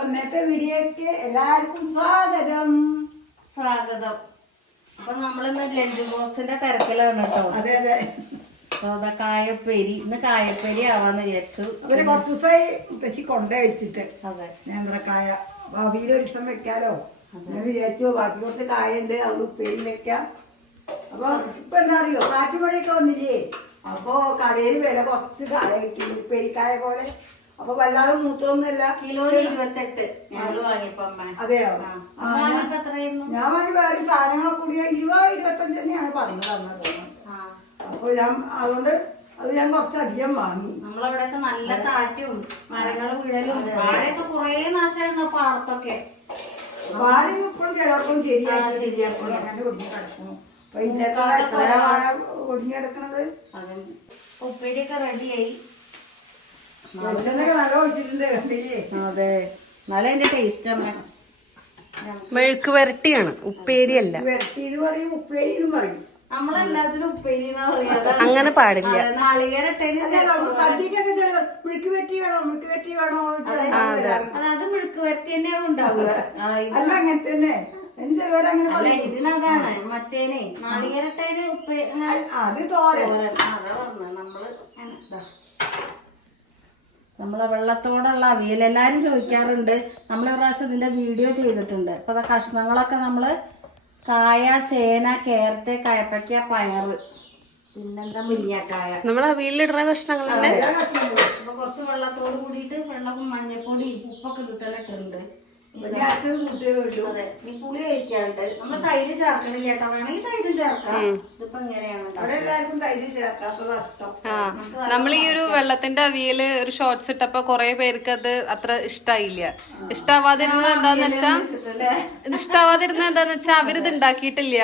അപ്പൊ ഇന്നത്തെ വീഡിയോക്ക് എല്ലാവർക്കും സ്വാഗതം. സ്വാഗതം. അപ്പൊ നമ്മളിന്ന് ലഞ്ച് ബോക്സിന്റെ തിരക്കിലാണ് കേട്ടോ. അതെ അതെ. കായപ്പേരി. ഇന്ന് കായപ്പേരി ആവാന്ന് വിചാരിച്ചു. അവർ കുറച്ച് ദിവസമായി മുത്തശ്ശി കൊണ്ടേ വെച്ചിട്ട് അതെ. നേന്ത്രക്കായ. ഭാവിയിൽ ഒരു ദിവസം വെക്കാലോ. അങ്ങനെ വിചാരിച്ചു ബാക്കി കുറച്ച് കായ ഉണ്ട് അവൾ ഉപ്പേരി വെക്കാം. അപ്പൊ ഇപ്പൊ എന്താ അറിയോ? കാറ്റുമഴയൊക്കെ വന്നില്ലേ? അപ്പോ കടയിൽ വില കുറച്ച് കായ കിട്ടി. ഉപ്പേരിക്കായ പോലെ അപ്പൊ വല്ലാതെ മൂത്തൊന്നുമല്ല. കിലോന് ഇരുപത്തെട്ട്. ഞങ്ങൾ വാങ്ങിയപ്പോ അമ്മ. അതെയോ? അമ്മ വാങ്ങിയപ്പോ ഒരു ഞാൻ സാധനങ്ങളൊക്കെ കൂടി ഇരുപത് ഇരുപത്തഞ്ച് തന്നെയാണ് പറഞ്ഞത് അന്ന്. തോന്നുന്നത് ആ. അപ്പൊ ഞാൻ അതുകൊണ്ട് അത് ഞാൻ കുറച്ചധികം വാങ്ങി. നമ്മളവിടെയൊക്കെ നല്ല കാറ്റും മരങ്ങളും വീഴലും വാഴയൊക്കെ കുറേ നാശമായിരുന്നു പാടത്തൊക്കെ. വാഴ ഇപ്പോഴും ചിലർക്കും ശരിയായി ശരിയാക്കും. അങ്ങനെ ഒടിഞ്ഞു കിടക്കുന്നു. അപ്പൊ ഇന്നത്തെ വാഴ ഒടിഞ്ഞു കിടക്കുന്നത് ഉപ്പേരിയൊക്കെ റെഡിയായി വെളിച്ചെണ്ണൊക്കെ നല്ല ഒഴിച്ചിട്ടുണ്ട് കണ്ടില്ലേ അതെ. നല്ല അതിന്റെ ടേസ്റ്റ് അമ്മ മെഴുക്ക് വരട്ടിയാണ്. ഉപ്പേരിയല്ല വരട്ടിന്ന് പറയും ഉപ്പേരി അല്ല പറയും. നമ്മളെല്ലാത്തിനും ഉപ്പേരി എന്നാ പറയാ അങ്ങനെ പാടില്ല. മിഴുക്ക് വരട്ടി ഉണ്ടാവുക. അല്ല അങ്ങനെ തന്നെ. ഇതിനതാണ്. മറ്റേനെ നാളികേരട്ടേന് ഉപ്പ് അത് തോരൻ. അതാ പറഞ്ഞ നമ്മൾ ഇതാ. നമ്മളെ വെള്ളത്തോടുള്ള അവിയൽ എല്ലാവരും ചോദിക്കാറുണ്ട്. നമ്മൾ ഒരു പ്രാവശ്യം ഇതിന്റെ വീഡിയോ ചെയ്തിട്ടുണ്ട്. അപ്പോൾ അത് കഷ്ണങ്ങളൊക്കെ നമ്മൾ കായ ചേന കേരത്തെ കയപ്പയ്ക്ക പയർ പിന്നെന്താ മുരിങ്ങക്കായ. നമ്മളെ അവിയലിടുന്ന കഷ്ണങ്ങൾ കുറച്ച് വെള്ളത്തോട് കൂടിയിട്ട് വെള്ളവും മഞ്ഞപ്പൊടി ഉപ്പൊക്കെ കിട്ടണിട്ടുണ്ട് വേണ്ടു പുളി കഴിക്കാണ്ട് നമ്മൾ തൈര് ചേർക്കണില്ല കേട്ടോ വേണമെങ്കിൽ തൈര് ചേർക്കാം. ഇതിപ്പോ ഇങ്ങനെയാണ് അവിടെ എല്ലാവർക്കും തൈര് ചേർക്കാത്തത് ഇഷ്ടം ആ നമ്മൾ ഈ ഒരു വെള്ളത്തിന്റെ അവിയൽ ഒരു ഷോർട്സ് ഇട്ടപ്പോ കൊറേ പേർക്ക് അത് അത്ര ഇഷ്ടായില്ല. ഇഷ്ടാവാതിരുന്നത് എന്താന്ന് വെച്ചാ? ഇഷ്ടാവാതിരുന്നത് എന്താന്ന് വെച്ചാ? അവരിത് ഉണ്ടാക്കിയിട്ടില്ല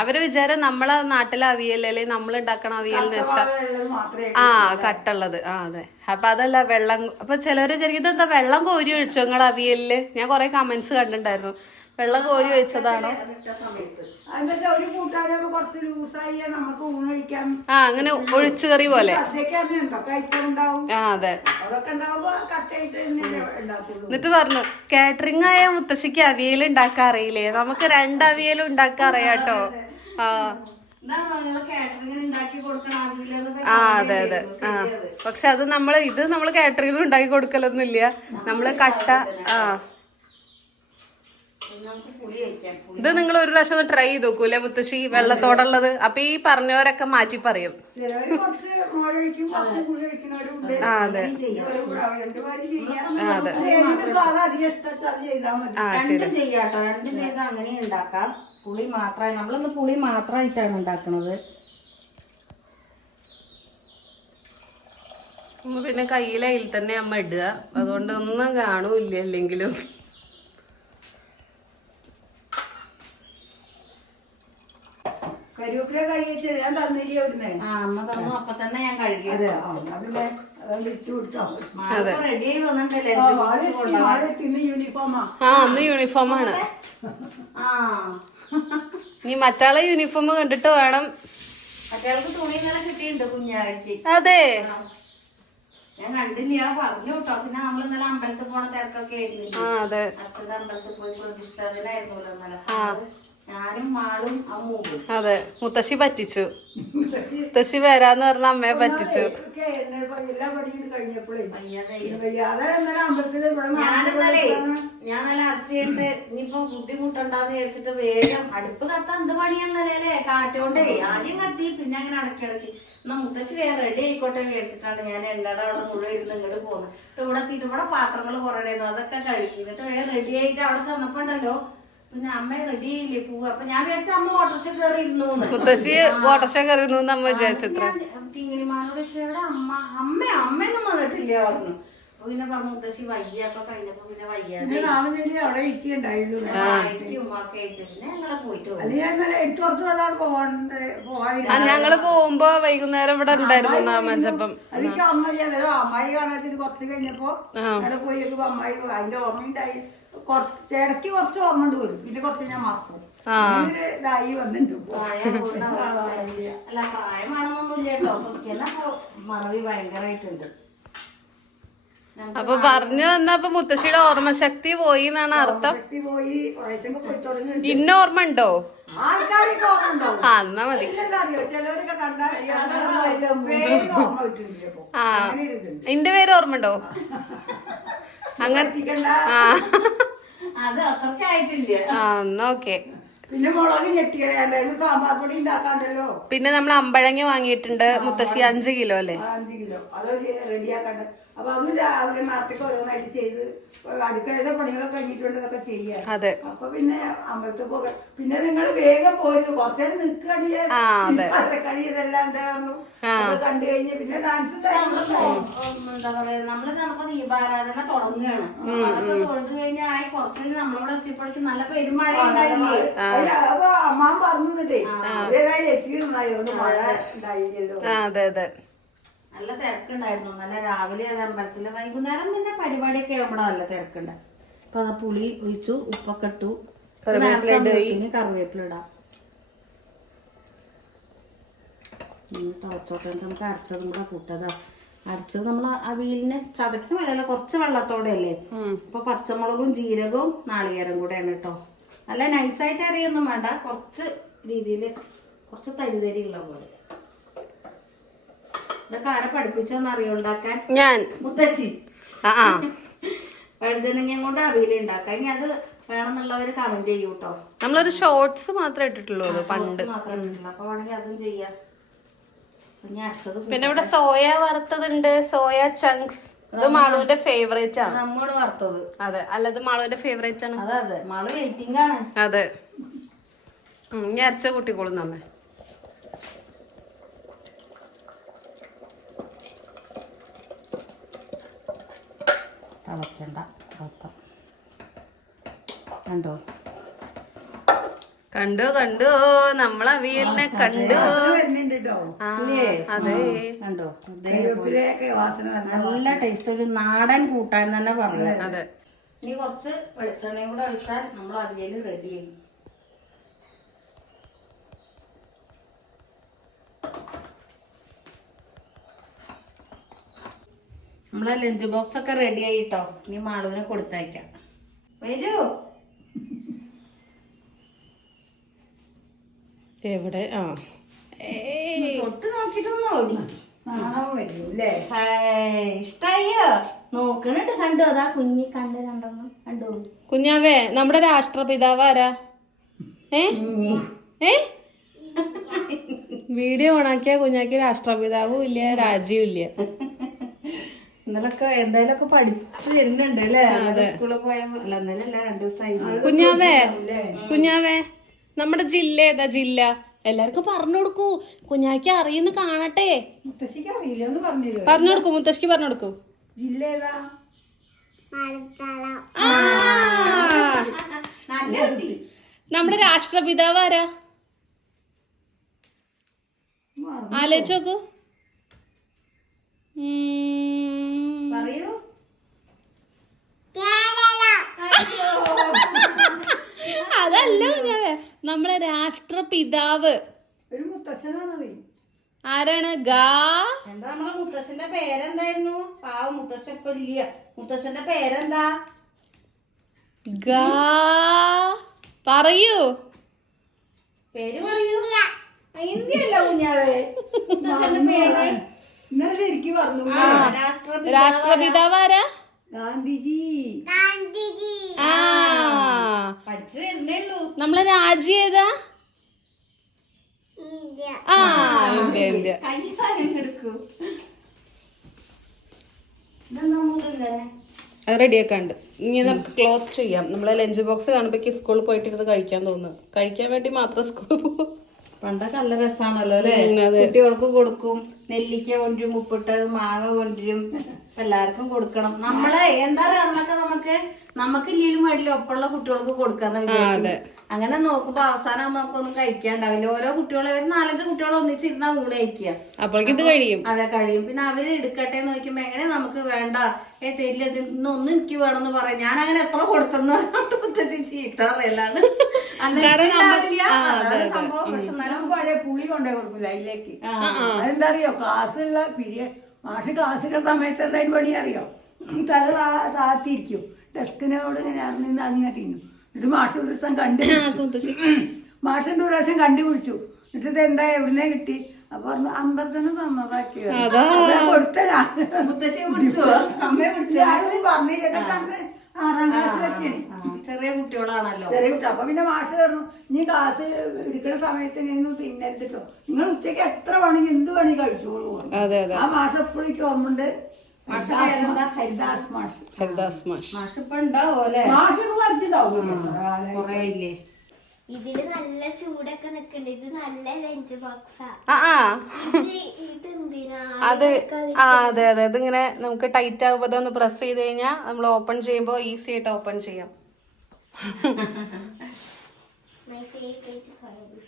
അവർ വിചാരം നമ്മളെ നാട്ടിലെ അവിയല്ലേ നമ്മൾ ഉണ്ടാക്കണ അവിയലെന്ന് വെച്ചാ ഉള്ളത് മാത്രമേ ആ കട്ടുള്ളത്. ആ അതെ. അപ്പൊ അതല്ല വെള്ളം അപ്പൊ ചിലവര് ശരിക്കും എന്താ വെള്ളം കോരി ഒഴിച്ചോ നിങ്ങൾ അവിയലിൽ? ഞാൻ കൊറേ കമന്റ്സ് കണ്ടിട്ടുണ്ടായിരുന്നു. വെള്ളം കോരി വെച്ചതാണോ? ഒരു കൂട്ടാനാകുമ്പോ കുറച്ച് ലൂസായി നമുക്ക് ആ അങ്ങനെ ഒഴിച്ചു കറി പോലെ. ആ അതെ. എന്നിട്ട് പറഞ്ഞു കാറ്ററിംഗ് ആയ മുത്തശ്ശിക്ക് അവിയൽ ഉണ്ടാക്കാൻ അറിയില്ലേ? നമുക്ക് രണ്ട് അവിയലും ഉണ്ടാക്കാൻ അറിയാട്ടോ ആ. ആ അതെ അതെ. ആ. പക്ഷെ അത് നമ്മൾ ഇത് നമ്മൾ കാറ്ററിംഗിൽ ഉണ്ടാക്കി കൊടുക്കലൊന്നുമില്ല. നമ്മൾ കട്ട ആ നമുക്ക് പുളി കഴിക്കാം പുളി ഇത് നിങ്ങൾ ഒരു പ്രാവശ്യം ഒന്ന് ട്രൈ ചെയ്ത് നോക്കൂലേ മുത്തശ്ശി? വെള്ളത്തോടുള്ളത്. അപ്പൊ ഈ പറഞ്ഞവരൊക്കെ മാറ്റി പറയും. അതെ. അത്. ആ ചെയ്യാട്ടോ രണ്ടും ചെയ്ത് അങ്ങനെ ഉണ്ടാക്കാം. പുളി മാത്രമായി നമ്മളൊന്ന് പുളി മാത്രമായിട്ടാണ് ഉണ്ടാക്കണത്. ഉമ്മ പിന്നെ കയ്യിലയിൽ തന്നെ അമ്മ ഇടുക. അതുകൊണ്ട് ഒന്നും കാണൂല്ല അല്ലെങ്കിലും. കരിവേപ്പില കഴിച്ച് ഞാൻ തന്നില്ലേ അവിടുന്ന്? ആ അമ്മ തന്നു. അപ്പൊ തന്നെ ഞാൻ കഴുകി അതെ ആ റെഡി വന്നിട്ടല്ലേ ആ, വാഴെത്തി, വാഴെത്തി, ഇന്ന് യൂണിഫോമാ ആ. അന്ന് യൂണിഫോം ആണ്. ആ. നീ മറ്റാളെ യൂണിഫോം കണ്ടിട്ട് വേണം. മറ്റേൾക്ക് തുണി ഇന്നലെ കിട്ടിയിട്ടുണ്ട് കുഞ്ഞാഴ്ച അതെ. ഞാൻ കണ്ടില്ല പറഞ്ഞു കേട്ടോ. പിന്നെ നമ്മൾ ഇന്നലെ അമ്പലത്തിൽ പോണ തിരക്കൊക്കെ ആയിരുന്നു അച്ഛന്റെ അമ്പലത്തിൽ പോയി പ്രതിഷ്ഠാദിനായിരുന്നല്ലോ ഇന്നലെ. അതെ മുത്തശ്ശി പറ്റിച്ചു. മുത്തശ്ശി വരാന്ന് പറഞ്ഞ അമ്മയെ പറ്റിച്ചു. ഇനിയിപ്പോ ബുദ്ധിമുട്ടുണ്ടാന്ന് വിചാരിച്ചിട്ട് വേഗം അടുപ്പ് കത്താൻ എന്ത് പണിയാന്നല്ലേ അല്ലേ? കാറ്റോണ്ടേ ആദ്യം കത്തി പിന്നെ അങ്ങനെ അടക്കി അടക്കി. എന്നാ മുത്തശ്ശി വേറെ റെഡി ആയിക്കോട്ടെ വിചാരിച്ചിട്ടാണ് ഞാൻ എണ്ണയുടെ അവിടെ മുഴുവൻ ഇരുന്ന് ഇങ്ങോട്ട് പോകുന്നത് ഇവിടെ എത്തിയിട്ട് ഇവിടെ പാത്രങ്ങൾ കുറേണ്ടായിരുന്നു അതൊക്കെ കഴുകി. എന്നിട്ട് വേറെ റെഡി ആയിട്ട് അവിടെ ചെന്നപ്പോ ഉണ്ടല്ലോ പിന്നെ അമ്മ റെഡി ആയില്ലേ പോവുക. അപ്പൊ ഞാൻ വിചാരിച്ച അമ്മ ഓട്ടർഷ കയറി ഇരുന്നു മുത്തശ്ശി ഓട്ടർഷ അമ്മ വിചാരിച്ചത്ര. തിങ്ങിണിമാനോട് അമ്മ അമ്മ അമ്മയൊന്നും വന്നിട്ടില്ല പറഞ്ഞു. അപ്പൊ പിന്നെ പറഞ്ഞു മുത്തശ്ശി വയ്യ. അപ്പൊ കഴിഞ്ഞപ്പോ പിന്നെ വയ്യാതെ പിന്നെ നാമജലി അവിടെ ഇരിക്കണ്ടായുള്ളൂ വായിക്കും ഒക്കെ ആയിട്ട്. പിന്നെ ഞങ്ങളെ പോയിട്ട് വന്നു. ആ പോകുമ്പോ വൈകുന്നേരം ഇവിടെ ഉണ്ടായിരുന്നു നാമജപ്പം എനിക്ക് അമ്മ അമ്മായി കാണാച്ചിട്ട് കുറച്ച് കഴിഞ്ഞപ്പോ അവിടെ പോയി. നോക്കുമ്പോ അമ്മായി അതിന്റെ ഓർമ്മ ഉണ്ടായി കുറച്ച് ഇടയ്ക്ക് കുറച്ച് വന്നിട്ട് വരും പിന്നെ കുറച്ച് ഞാൻ മറക്കും ഇതായി വന്നിട്ടുണ്ട്. അല്ല പ്രായമാണെന്നൊന്നുമില്ല കേട്ടോ. അപ്പൊ എനിക്കെല്ലാം ഇപ്പൊ മറവി ഭയങ്കരമായിട്ടുണ്ട്. അപ്പൊ പറഞ്ഞു വന്നപ്പോ മുത്തശ്ശിയുടെ ഓർമ്മശക്തി പോയി എന്നാണ് അർത്ഥം. ഇന്ന ഓർമ്മ ഉണ്ടോ? ആ എന്നാ മതി. ആ. എന്റെ പേര് ഓർമ്മ ഉണ്ടോ? അങ്ങനെ ആ. അത് പിന്നെ മുളക് ഞെട്ടികളയാണ്ടായിരുന്നു സാമ്പാർ പൊടി ഉണ്ടാക്കാണ്ടല്ലോ? പിന്നെ നമ്മൾ അമ്പഴങ്ങ വാങ്ങിയിട്ടുണ്ട്. മുത്തശ്ശി അഞ്ച് കിലോ അല്ലേ? അഞ്ച് കിലോ. അത് റെഡിയാക്കണ്ട. അപ്പൊ അതും രാവിലെ നേരത്തേക്ക് ഓരോന്നായിട്ട് ചെയ്ത് അടുക്കളയിലെ പണികളൊക്കെ കഴിഞ്ഞിട്ടുണ്ട് അതൊക്കെ അതെ. അപ്പൊ പിന്നെ അമ്പലത്തിൽ പിന്നെ നിങ്ങൾ വേഗം പോയിരുന്നു കുറച്ചേരം അതെ. കണ്ടു കഴിഞ്ഞ് പിന്നെ ഡാൻസ് എന്താ പറയാ നമ്മൾ ചിലപ്പോ ദീപാരാധന തുടങ്ങുകയാണ്. അതൊക്കെ തൊഴുത് ആയി കുറച്ചു കഴിഞ്ഞ് നമ്മളിവിടെ എത്തിയപ്പോഴേക്കും നല്ല പെരുമഴ ഉണ്ടായില്ലേ അപ്പൊ അമ്മാൻ പറഞ്ഞിട്ടേ ഏതായാലും എത്തിയിരുന്നായി ഒന്ന് മഴ ഉണ്ടായില്ലല്ലോ അതെ അതെ. നല്ല തിരക്കുണ്ടായിരുന്നു. നല്ല രാവിലെ അത് അമ്പലത്തിൽ വൈകുന്നേരം പിന്നെ പരിപാടിയൊക്കെ ആകുമ്പോഴാ നല്ല തിരക്കുണ്ട്. അപ്പൊ പുളി ഒഴിച്ചു ഉപ്പൊക്കെ ഇട്ടു. കറിവേപ്പില ഇടാം. തിളച്ചോട്ടെ. നമുക്ക് അരച്ചതും കൂടെ കൂട്ടതാ അരച്ചത് നമ്മൾ അവിയലിന് ചതക്കി വേണമല്ലോ കുറച്ച് വെള്ളത്തോടെ അല്ലേ അപ്പൊ പച്ചമുളകും ജീരകവും നാളികേരം കൂടെയാണ് കേട്ടോ നല്ല നൈസായിട്ട് അറിയൊന്നും വേണ്ട. കുറച്ച് രീതിയിൽ കുറച്ച് തരി തരി ഉള്ള പോലെ. ഇതൊക്കെ ആരെ പഠിപ്പിച്ചെന്ന് ഉണ്ടാക്കാൻ? ഞാൻ. മുത്തശ്ശി. വഴുതനങ്ങ കൊണ്ട് അവിയൽ ഉണ്ടാക്കാം. ഇനി അത് വേണമെന്നുള്ളവര് കമന്റ് ചെയ്യൂട്ടോ നമ്മളൊരു ഷോർട്സ് മാത്രമേ ഇട്ടിട്ടുള്ളൂ പണ്ട്. മാത്രമേ ഇട്ടിട്ടുള്ളൂ. അപ്പൊ വേണമെങ്കിൽ അതും ചെയ്യാം. പിന്നെ ഇവിടെ സോയ വറുത്തതുണ്ട്. Soya chunks. ഇത് മാളുവിന്റെ ഫേവറേറ്റ് ആണ്. നമ്മോട് വറുത്തത്. അതെ. അല്ല ഇത് മാളുവിന്റെ ഫേവറേറ്റ് ആണ്. അതെ അതെ. മാൾ വെയിറ്റിംഗ് ആണ്. അതെ. ഇനി അരച്ച കൂട്ടിക്കോളും നമ്മെ. തിളക്കണ്ട. തിളക്കം. കണ്ടോ? കണ്ടു കണ്ടു? നമ്മളെ വീലിനെ കണ്ടു? കേട്ടോ കണ്ടോ? നല്ല ടേസ്റ്റ് ഒരു നാടൻ കൂട്ടാൻ തന്നെ പറഞ്ഞു അതെ. ഇനി കുറച്ച് വെളിച്ചെണ്ണയും കൂടെ ഒഴിച്ചാൽ നമ്മൾ അവിയൽ റെഡിയായി നമ്മളെ ലഞ്ച് ബോക്സ് ഒക്കെ റെഡി ആയിട്ടോ ഇനി മാളുവിനെ കൊടുത്തയക്കാം. വരൂ. എവിടെ? ആ. തൊട്ട് നോക്കിട്ടൊന്നും ഓടി നാണവും വരും അല്ലേ? ഇഷ്ടായോ? നോക്കണിട്ട് കണ്ടു. അതാ കുഞ്ഞി കണ്ട് രണ്ടെണ്ണം കണ്ടോളൂ കുഞ്ഞാവേ നമ്മുടെ രാഷ്ട്രപിതാവ് ആരാ? ഏ? ഏ? വീഡിയോ ഓണാക്കിയ കുഞ്ഞാക്ക് രാഷ്ട്രപിതാവും ഇല്ല രാജ്യവും ഇല്ല. ഇന്നലൊക്കെ എന്തായാലും പഠിച്ചു വരുന്നുണ്ട് അല്ലേ? സ്കൂളിൽ പോയ അല്ല ഇന്നലെ രണ്ടു ദിവസമായി കുഞ്ഞാവേ കുഞ്ഞാവേ നമ്മുടെ ജില്ല ഏതാ ജില്ല? എല്ലാവർക്കും പറഞ്ഞു കൊടുക്കൂ കുഞ്ഞാക്കി അറിയുന്ന കാണട്ടെ. മുത്തശ്ശിക്ക് അറിയില്ല ഒന്ന് പറഞ്ഞിരുമോ പറഞ്ഞു കൊടുക്കൂ മുത്തശ്ശിക്ക് പറഞ്ഞു കൊടുക്കൂ ജില്ല ഏതാ? ആ, നല്ല കുട്ടി. നമ്മുടെ രാഷ്ട്രപിതാവ് ആരാ? ആലോചിച്ച് നോക്കൂ. പറയൂ അതല്ല കുഞ്ഞാവേ നമ്മളെ രാഷ്ട്രപിതാവ്. ഒരു മുത്തശ്ശനാണത് ആരാണ്? ഗാ. എന്താ നമ്മളെ മുത്തശ്ശന്റെ പേരെന്തായിരുന്നു? പാവം മുത്തശ്ശൻ ഇപ്പൊ ഇല്ല. മുത്തശ്ശന്റെ പേരെന്താ? ഗാ. പറയൂ. പേര് പറയൂ. ഇന്ത്യ അല്ല കുഞ്ഞാവേ. മുത്തശ്ശന്റെ പേര്. ഇന്നലെ ശരിക്കും പറഞ്ഞു. രാഷ്ട്രപതി രാഷ്ട്രപിതാവ് ആരാ? ഗാന്ധിജി. ആ. പഠിച്ചു വരുന്നേ ഉള്ളൂ നമ്മളെ രാജ്യം ഏതാ? ആ. India India. റെഡിയാക്കാണ്ട്. ഇനി നമുക്ക് ക്ലോസ് ചെയ്യാം. നമ്മളെ ലഞ്ച് ബോക്സ് കാണുമ്പോഴേക്ക് സ്കൂളിൽ പോയിട്ട് ഇരുന്ന് കഴിക്കാൻ തോന്നുന്നു. കഴിക്കാൻ വേണ്ടി മാത്രം സ്കൂളിൽ പോകും. പണ്ടൊക്കെ നല്ല രസമാണല്ലോ അല്ലേ? കുട്ടികൾക്ക് കൊടുക്കും. നെല്ലിക്ക കൊണ്ടും ഉപ്പിട്ടത് മാങ്ങ എല്ലാവർക്കും കൊടുക്കണം. നമ്മൾ എന്താ പറയാ അന്നൊക്കെ നമുക്ക് നമുക്ക് ഇല്ലെങ്കിലും വേണ്ടില്ല ഒപ്പമുള്ള കുട്ടികൾക്ക് കൊടുക്കാന്ന് വിചാരിക്കും അങ്ങനെ നോക്കുമ്പോ അവസാനം നമുക്കൊന്നും കഴിക്കാണ്ടാവില്ല. ഓരോ കുട്ടികളെ ഒരു നാലഞ്ച് കുട്ടികളെ ഒന്നിച്ചിരുന്നാ ഊണ് കഴിക്കുക അപ്പോഴേക്ക് ഇത് കഴിയും. അതെ കഴിയും. പിന്നെ അവർ എടുക്കട്ടെ നോക്കുമ്പോ എങ്ങനെ നമുക്ക് വേണ്ട? ഏ തരില്ല ഇന്നൊന്നും എനിക്ക് വേണമെന്ന് പറയാം. ഞാൻ അങ്ങനെ എത്ര കൊടുത്തെന്ന് ചീത്ത പറയലാണ്. സംഭവം. പക്ഷെ പഴയ പുളി കൊണ്ടേ കൊടുക്കില്ല അതിലേക്ക്. അതെന്താ അറിയോ? കാസുള്ള പീരിയഡ് മാഷ് ക്ലാസ്സിന്റെ സമയത്ത് എന്തായാലും പണി അറിയോ? തല താ- താത്തിരിക്കും. ഡെസ്കിനോട് ഇങ്ങനെ അറിഞ്ഞിന്ന് അങ്ങനെ തിന്നു. എന്നിട്ട് മാഷ് ഒരു ദിവസം കണ്ടു മാഷിന്റെ ഒരു പ്രാവശ്യം കണ്ടുപിടിച്ചു എന്നിട്ട് ഇത് എന്താ എവിടുന്നേ കിട്ടി? അപ്പൊ പറഞ്ഞു അമ്പലത്തിന് തന്നതാക്കി. കൊടുത്തതാ. മുത്തശ്ശിയെ പിടിച്ചോ അമ്മയെ പിടിച്ചോ ആരും പറഞ്ഞില്ല. ആറാം ക്ലാസ്സിലൊക്കെയാണ് ചെറിയ കുട്ടികളാണല്ലോ. ചെറിയ കുട്ടി. അപ്പൊ പിന്നെ മാഷ് പറഞ്ഞു നീ ക്ലാസ് എടുക്കുന്ന സമയത്ത് ഇങ്ങനെയൊന്നും തിന്നരുത് കേട്ടോ നിങ്ങൾ ഉച്ചയ്ക്ക് എത്ര വേണമെങ്കിൽ എന്ത് വേണമെങ്കിൽ കഴിച്ചോളൂ അതെ അതെ. ആ മാഷ് എപ്പോഴും എനിക്ക് ഓർമ്മയുണ്ട്. ഹരിദാസ് മാഷ്. ഹരിദാസ് മാഷ്. മാഷ് ഇപ്പൊ ഉണ്ടാവോ അല്ലെ? മാഷൊക്കെ മരിച്ചിട്ടുണ്ടാവും. കൊറേ ഇല്ലേ ഇതിൽ നല്ല ചൂടൊക്കെ നിക്കണ്ട്. ഇത് നല്ല ലഞ്ച് ബോക്സാ. അത് ആ അതെ അതെ. ഇതിങ്ങനെ നമുക്ക് ടൈറ്റ് ആകുമ്പോൾ അതൊന്ന് പ്രസ് ചെയ്ത് കഴിഞ്ഞാൽ നമ്മൾ ഓപ്പൺ ചെയ്യുമ്പോൾ ഈസി ആയിട്ട് ഓപ്പൺ ചെയ്യാം. മൈ ഫേവറേറ്റ് സോയാബീൻ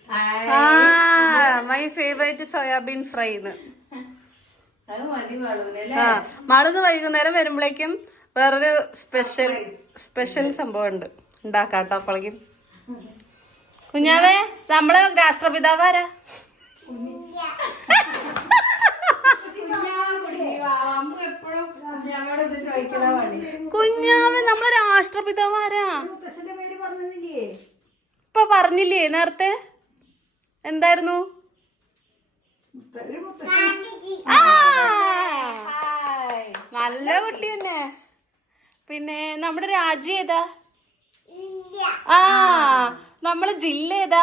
ആ മൈ ഫേവറേറ്റ് സോയാബീൻ ഫ്രൈ മളന്ന് വൈകുന്നേരം വരുമ്പോഴേക്കും വേറൊരു സ്പെഷ്യൽ സ്പെഷ്യൽ സംഭവം ഉണ്ട്. ഉണ്ടാക്കാട്ടോ അപ്പോഴേക്കും കുഞ്ഞാവേ നമ്മളെ രാഷ്ട്രപിതാവ് ആരാ കുഞ്ഞാവേ നമ്മളെ രാഷ്ട്രപിതാവ് ആരാ ഇപ്പൊ പറഞ്ഞില്ലേ നേരത്തെ? എന്തായിരുന്നു? നല്ല കുട്ടി തന്നെ. പിന്നെ നമ്മുടെ രാജ്യം ഏതാ? ആ നമ്മളെ ജില്ല ഏതാ?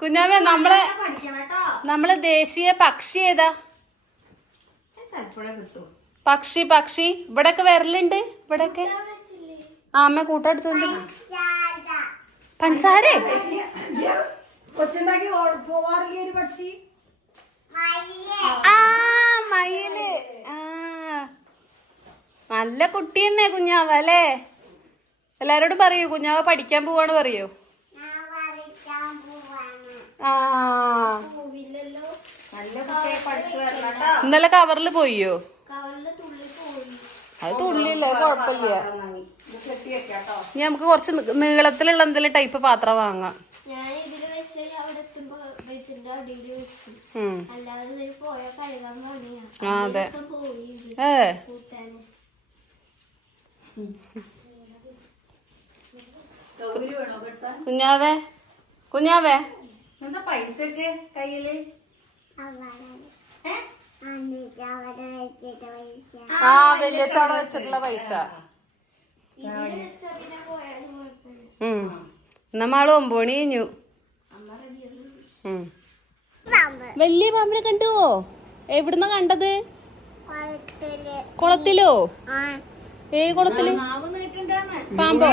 കുഞ്ഞാമ നമ്മളെ നമ്മളെ ദേശീയ പക്ഷി ഏതാ? പക്ഷി പക്ഷി. ഇവിടൊക്കെ വരലുണ്ട്? ഇവിടൊക്കെ? ആമ്മ അമ്മ കൂട്ടടിച്ചോണ്ട് പഞ്ചസാരേ കൊച്ചുണ്ടാക്കി പോവാറില്ല പോവാറില്ലേ ഒരു പക്ഷി? ആ മയിൽ. ആ. നല്ല കുട്ടി തന്നെ കുഞ്ഞാവ അല്ലേ? എല്ലാരോടും പറയൂ കുഞ്ഞാവ പഠിക്കാൻ പോവാണ് പറയൂ. ആ. ഇന്നലെ കവറിൽ പോയോ. അത് തുള്ളിയില്ല കുഴപ്പമില്ല. ഇനി നമുക്ക് കുറച്ച് നീളത്തിലുള്ള എന്തെങ്കിലും ടൈപ്പ് പാത്രം വാങ്ങാം. അതെ. ഏ കൂട്ടാന് തൊഴിൽ വേണോ കിട്ടാൻ കുഞ്ഞാവേ കുഞ്ഞാവേ. എന്താ പൈസ ഒക്കെ കയ്യിൽ? ആ വലിയ ചോട വെച്ചിട്ടുള്ള പൈസ. നമ്മൾ ഒമ്പണി കഴിഞ്ഞു അമ്മ റെഡിയാണ് ഉം. വലിയ പാമ്പിനെ കണ്ടുവോ? എവിടുന്ന കണ്ടത്? കുളത്തിലോ. ഏ കുളത്തിൽ? പാമ്പോ?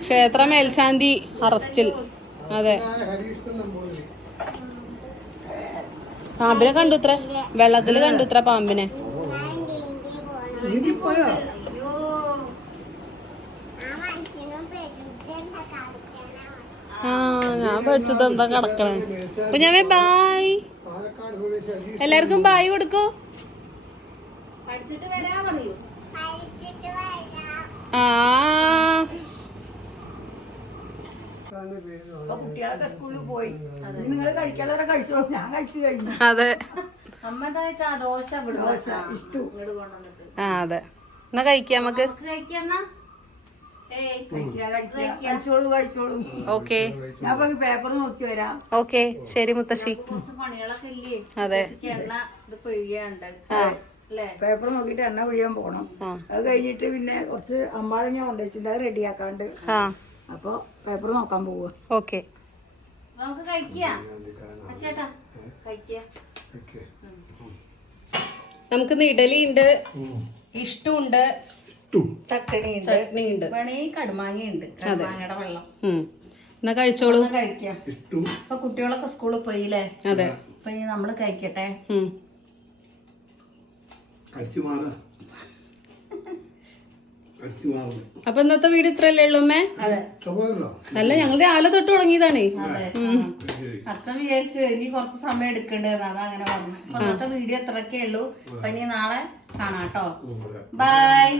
ക്ഷേത്ര മേൽശാന്തി അറസ്റ്റിൽ. അതെ. പാമ്പിനെ കണ്ടുത്ര വെള്ളത്തിൽ കണ്ടുത്ര പാമ്പിനെ? നീന്തിപ്പോയാ ആ ഞാൻ പഠിച്ചത് എന്താ കിടക്കണേ അപ്പൊ ഞാൻ ബായ് എല്ലാവർക്കും ബായ് കൊടുക്കൂ. ആ. ആണ് പേര് സ്കൂളിൽ പോയി. നിങ്ങൾ കഴിക്കാനുള്ളവരെ കഴിച്ചോ ഞാൻ കഴിച്ചു കഴിഞ്ഞു. അതെ. അമ്മ ദോശ ഇഷ്ടം ദോശ. ഇഷ്ടു. ആ അതെ. എന്നാ കഴിക്കാം നമുക്ക്? ഓക്കെ. പേപ്പർ നോക്കി വരാം. ഓക്കെ. ശരി മുത്തശ്ശി. കുറച്ച് പണികളൊക്കെ ഇല്ലേ? അതെ. പേപ്പർ നോക്കിട്ട് എണ്ണ പിഴിയാൻ പോകണം അത് കഴിഞ്ഞിട്ട് പിന്നെ കുറച്ച് അമ്പാളം ഞാൻ കൊണ്ടുവച്ചിട്ടുണ്ട്. അത് റെഡിയാക്കാണ്ട്. ആ. അപ്പൊ പേപ്പർ നോക്കാൻ പോവുക ഓക്കെ. നമുക്ക് കഴിക്കാം. ചേട്ടാ കഴിക്കാം. നമുക്ക് ഇഡലി ഉണ്ട് ഇഷ്ടമുണ്ട് ചട്ടണി ഉണ്ട് ചട്നി ഉണ്ട് വേണേ കടുമാങ്ങ ഉണ്ട് കടുമാങ്ങയുടെ വെള്ളം. എന്നാ കഴിച്ചോളൂ. കഴിക്കാം. ഇഷ്ടു. ഇപ്പൊ കുട്ടികളൊക്കെ സ്കൂളിൽ പോയില്ലേ? അതെ. അപ്പൊ ഇനി നമ്മൾ കഴിക്കട്ടെ. മാറ. അപ്പൊ ഇന്നത്തെ വീട് ഇത്രയല്ലേ ഉള്ളൂ അമ്മേ? അല്ല ഞങ്ങളുടെ ആല തൊട്ട് തുടങ്ങിയതാണ്. അതെ. അച്ഛൻ വിചാരിച്ചു ഇനി കുറച്ച് സമയം എടുക്കണ്ട അതാ അങ്ങനെ പറഞ്ഞു. അപ്പൊ ഇന്നത്തെ വീഡിയോ ഇത്രക്കേ ഉള്ളൂ. അപ്പൊ ഇനി നാളെ കാണാട്ടോ ബൈ.